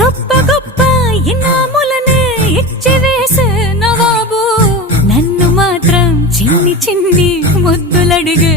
గొప్ప గొప్ప ఇనాములనే ఇచ్చివేసే నవాబు, నన్ను మాత్రం చిన్ని చిన్ని ముద్దులడిగే